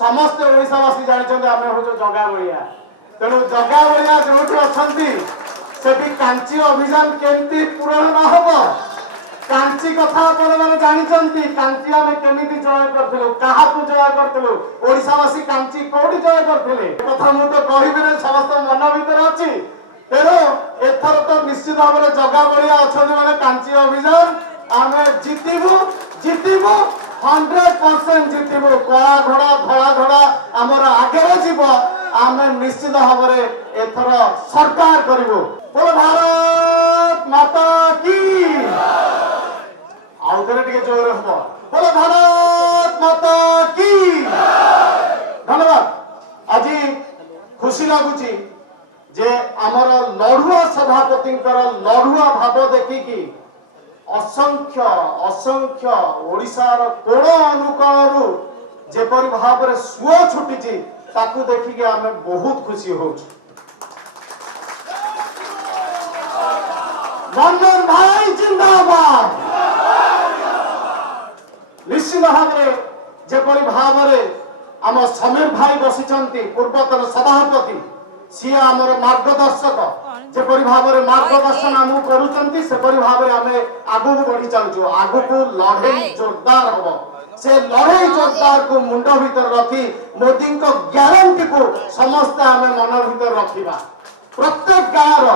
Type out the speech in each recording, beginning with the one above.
समस्त ओडावासी जानते आम हूँ जगा बलिया तेणु जगा बलिया जो अच्छा कांची अभियान केमती पूरण न हम कांची कथा जानते कांची आम केमी जय करूँ क्या जय करूँ ओडावासी कांची कौटी जय करते कथा मुझे कहबी समस्त मन भर अच्छी तेणु एथर तो निश्चित भाव में जगा बलिया अच्छा मैंने कांची अभियान आम जितबू जितबू 100% जितबू कला घोड़ा धला घोड़ा आमर आगे जीव आम निश्चित भाव में एथर सरकार करूँ बोलो भारत माता की आउे जोर हम बोलो भारत माता की धन्यवाद। आज खुशी लगुच जे आमर लड़ुआ सभापति लड़ुआ भाव देखिकी असंख्य असंख्य ओडिशार कोण अनुकोणरू जेपरि भाव में सुओ छुटी ताकू देखिकी आम बहुत खुशी हो मंदन भाई जिंदाबाद निश्चित भाव में जेपरि भाव में आम समीर भाई बसिचंती पूर्वतन सभापति सी आमर मार्गदर्शक जेपरि भाव में मार्गदर्शन आम करूपरि भाव में आम आगू बढ़ी चलु आगू को लड़े जोरदार हम से लड़े जोरदार को मुंड भीतर रखी मोदी ग्यारंटी को समस्त आम मन भीतर रखा प्रत्येक गाँव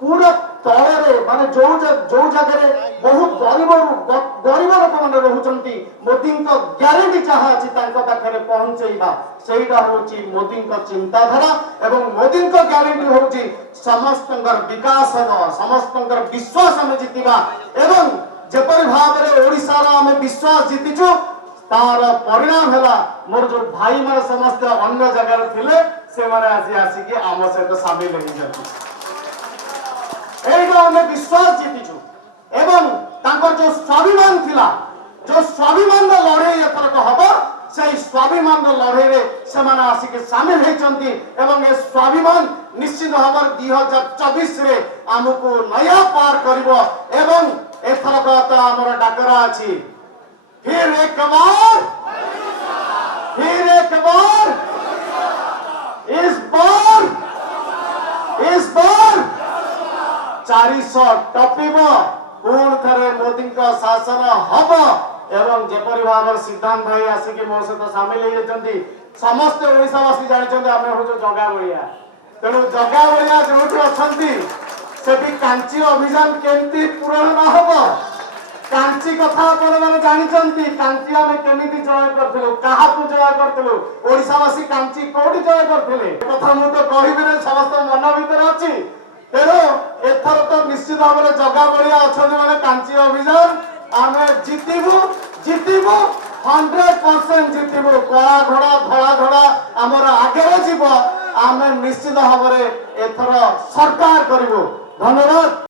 पूरा तले माने जो जगह बहुत गरीब लोक मैंने रोचंती मोदी ग्यारंटी जहाँ अच्छी पाखे पहुंचेगा सेटा हूँ मोदी चिंताधारा एवं मोदी ग्यारंटी हूँ समस्त विकास हम समस्त विश्वास आम जीतवा एवं जेपरि भाव में ओडिशार आम विश्वास जीतिचु तार परिणाम है मोर जो भाई मैंने समस्त अन्य जगह थे से आसिक आम सहित सामिल हो विश्वास जीतिचु एवं जो स्वाभिमान थिला जो स्वाभिमान लड़े एथरक हम से स्वाभिमान लड़े से आसिक सामिल होती एवं ए स्वाभिमान निश्चित भाव 2024 रे आमको नया पार करिवो एवं एथरक तो आमर डाकरा अच्छी फिर एक बार इस बार 400 टपिब पुण थे मोदी शासन हम एवं जेपरि भाव सिद्धांत भाई आसिक मो सहित सामिल होती समस्त ओडावासी जानते आम हूँ जगा बलिया तेणु जगा बलिया जो अच्छा कांची अभियान केमती पूरण न हम कांची कथा जानते कांची आम केमी जय करूँ क्या जय करूँ ओडावासी कांची कौटी जय करते कथा मुझे कहबी समस्त मन भर अच्छी तेणु एथर तो निश्चित भाव में जगा बलिया अच्छा मैंने कांची अभियान आम जितबू जितबू 100% जितबू कला घोड़ा धला घोड़ा आमर आगे जीव आम निश्चित भाव में एथर सरकार करूँ धन्यवाद।